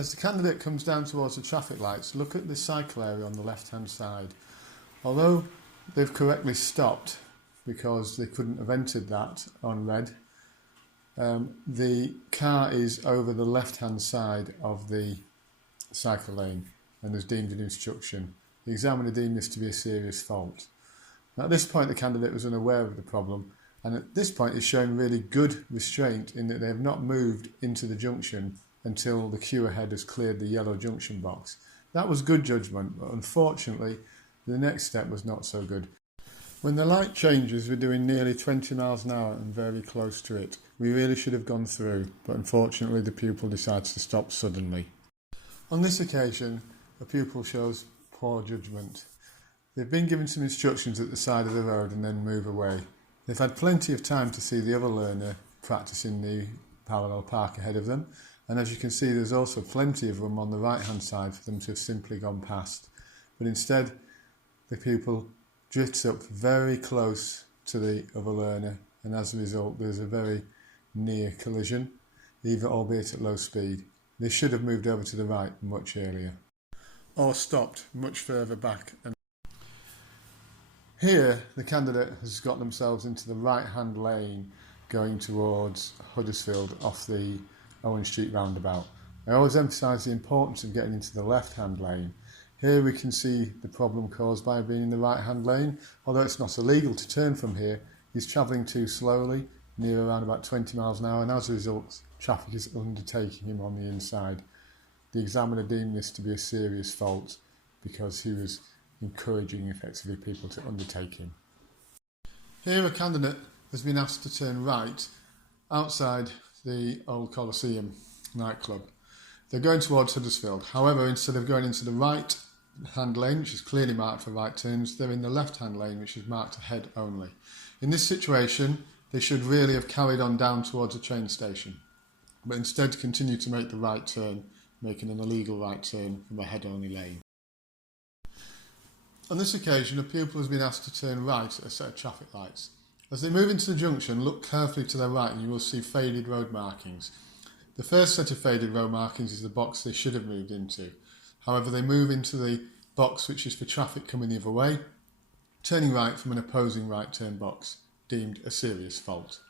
As the candidate comes down towards the traffic lights, look at the cycle area on the left-hand side. Although they've correctly stopped because they couldn't have entered that on red, the car is over the left-hand side of the cycle lane and has deemed an obstruction. The examiner deemed this to be a serious fault. Now, at this point, the candidate was unaware of the problem, and at this point is showing really good restraint in that they have not moved into the junction until the queue ahead has cleared the yellow junction box. That was good judgment, but unfortunately the next step was not so good. When the light changes, we're doing nearly 20 miles an hour and very close to it. We really should have gone through, but unfortunately the pupil decides to stop suddenly. On this occasion, a pupil shows poor judgment. They've been given some instructions at the side of the road and then move away. They've had plenty of time to see the other learner practicing the parallel park ahead of them, and as you can see, there's also plenty of room on the right hand side for them to have simply gone past. But instead, the pupil drifts up very close to the other learner, and as a result there's a very near collision, even albeit at low speed. They should have moved over to the right much earlier, or stopped much further back. And here the candidate has got themselves into the right hand lane going towards Huddersfield off the Owen Street roundabout. I always emphasise the importance of getting into the left hand lane. Here we can see the problem caused by being in the right hand lane. Although it's not illegal to turn from here, he's travelling too slowly, near around about 20 miles an hour, and as a result traffic is undertaking him on the inside. The examiner deemed this to be a serious fault because he was encouraging effectively people to undertake him. Here a candidate has been asked to turn right outside the old Coliseum nightclub. They're going towards Huddersfield. However, instead of going into the right hand lane, which is clearly marked for right turns, they're in the left hand lane, which is marked ahead only. In this situation, they should really have carried on down towards a train station, but instead continue to make the right turn, making an illegal right turn from a head only lane. On this occasion, a pupil has been asked to turn right at a set of traffic lights. As they move into the junction, look carefully to their right and you will see faded road markings. The first set of faded road markings is the box they should have moved into. However, they move into the box which is for traffic coming the other way, turning right from an opposing right turn box, deemed a serious fault.